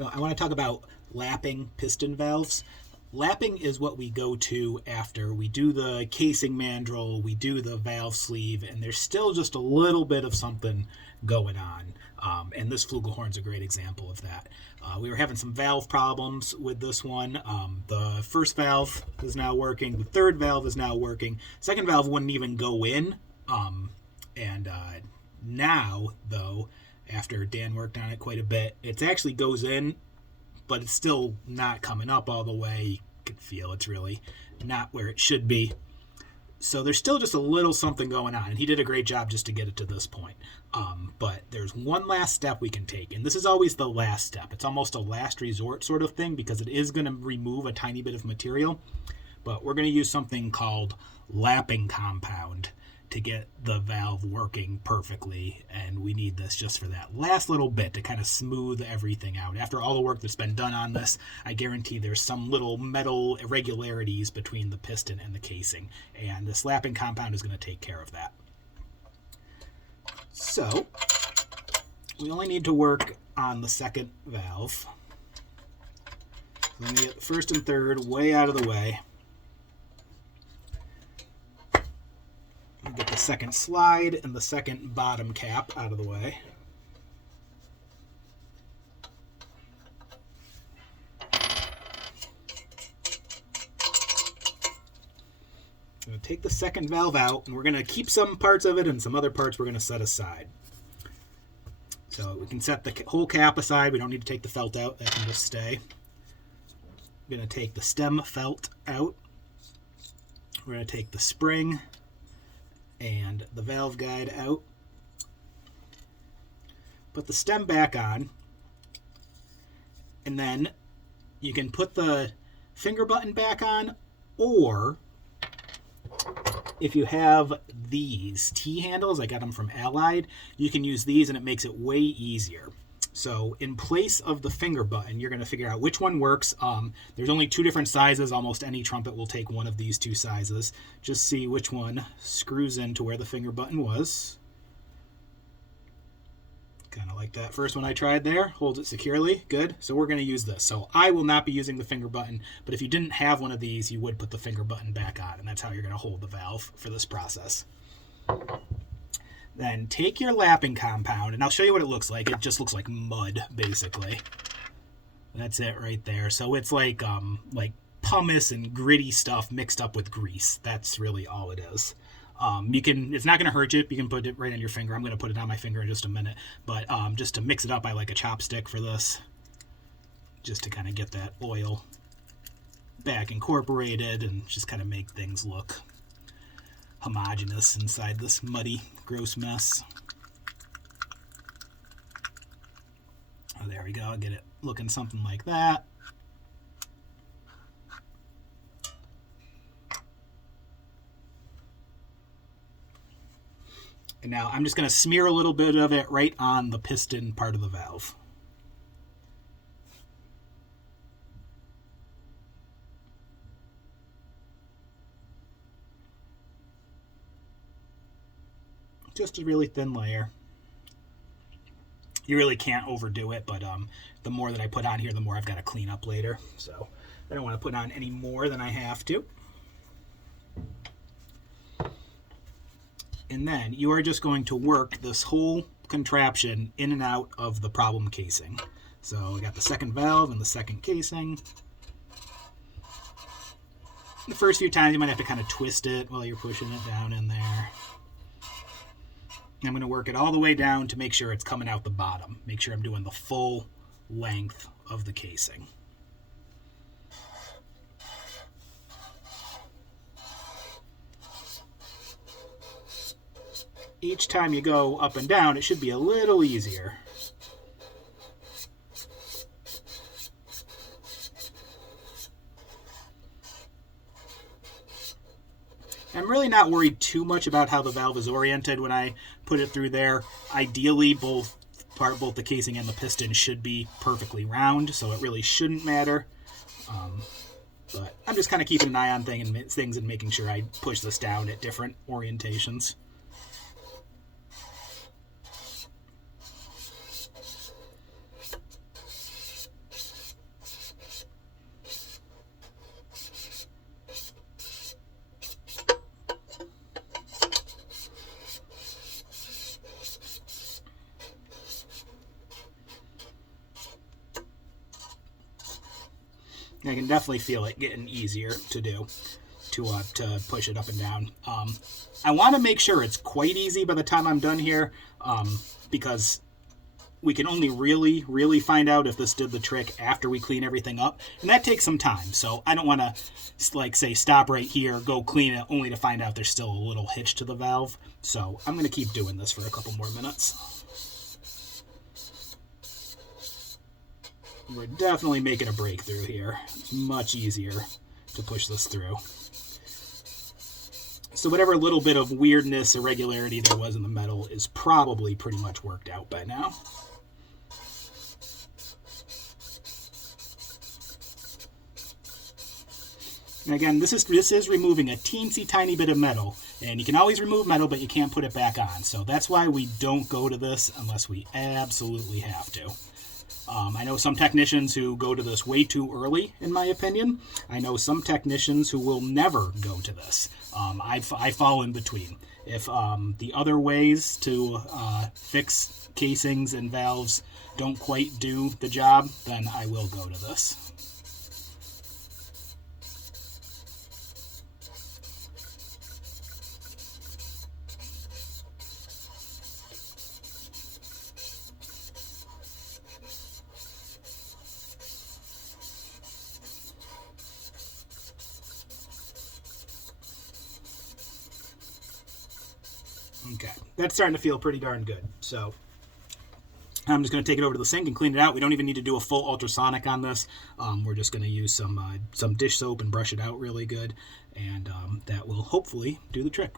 I want to talk about lapping piston valves. Lapping is what we go to after we do the casing mandrel, we do the valve sleeve, and there's still just a little bit of something going on. And this flugelhorn's a great example of that. We were having some valve problems with this one. The first valve is now working. The third valve is now working. Second valve wouldn't even go in. Now, though, after Dan worked on it quite a bit, it actually goes in, but it's still not coming up all the way. You can feel it's really not where it should be. So there's still just a little something going on, and he did a great job just to get it to this point. But there's one last step we can take, and this is always the last step. It's almost a last resort sort of thing because it is going to remove a tiny bit of material, but we're going to use something called lapping compound to get the valve working perfectly, and we need this just for that last little bit to kind of smooth everything out. After all the work that's been done on this, I guarantee there's some little metal irregularities between the piston and the casing, and this lapping compound is going to take care of that. So we only need to work on the second valve. So let me get the first and third way out of the way. Get the second slide and the second bottom cap out of the way. I'm going to take the second valve out, and we're going to keep some parts of it and some other parts we're going to set aside. So we can set the whole cap aside. We don't need to take the felt out. That can just stay. I'm going to take the stem felt out. We're going to take the spring and the valve guide out. Put the stem back on, and then you can put the finger button back on, or if you have these T-handles, I got them from Allied, you can use these and it makes it way easier. So in place of the finger button, you're going to figure out which one works. There's only two different sizes. Almost any trumpet will take one of these two sizes. Just see which one screws into where the finger button was. Kind of like that first one I tried there. Holds it securely. Good. So we're going to use this. So I will not be using the finger button, but if you didn't have one of these, you would put the finger button back on, and that's how you're going to hold the valve for this process. Then take your lapping compound, and I'll show you what it looks like. It just looks like mud, basically. That's it right there. So it's like pumice and gritty stuff mixed up with grease. That's really all it is. It's not going to hurt you. You can put it right on your finger. I'm going to put it on my finger in just a minute. But just to mix it up, I like a chopstick for this. Just to kind of get that oil back incorporated and just kind of make things look homogeneous inside this muddy, gross mess. Oh, there we go. Get it looking something like that. And now I'm just going to smear a little bit of it right on the piston part of the valve. Just a really thin layer. You really can't overdo it, but the more that I put on here, the more I've got to clean up later. So I don't want to put on any more than I have to. And then you are just going to work this whole contraption in and out of the problem casing. So we got the second valve and the second casing. The first few times you might have to kind of twist it while you're pushing it down in there. I'm going to work it all the way down to make sure it's coming out the bottom. Make sure I'm doing the full length of the casing. Each time you go up and down, it should be a little easier. I'm really not worried too much about how the valve is oriented when I put it through there. Ideally, both the casing and the piston should be perfectly round, so it really shouldn't matter. But I'm just kind of keeping an eye on things and making sure I push this down at different orientations. I can definitely feel it getting easier to do, to push it up and down. I want to make sure it's quite easy by the time I'm done here, because we can only really find out if this did the trick after we clean everything up, and that takes some time. So I don't want to, like, say stop right here, go clean it, only to find out there's still a little hitch to the valve. So I'm going to keep doing this for a couple more minutes. We're definitely making a breakthrough here. It's much easier to push this through. So whatever little bit of weirdness, irregularity there was in the metal is probably pretty much worked out by now. And again, this is removing a teensy tiny bit of metal, and you can always remove metal, but you can't put it back on. So that's why we don't go to this unless we absolutely have to. I know some technicians who go to this way too early, in my opinion. I know some technicians who will never go to this. I fall in between. If the other ways to fix casings and valves don't quite do the job, then I will go to this. Okay, that's starting to feel pretty darn good. So I'm just going to take it over to the sink and clean it out. We don't even need to do a full ultrasonic on this. We're just going to use some dish soap and brush it out really good, and that will hopefully do the trick.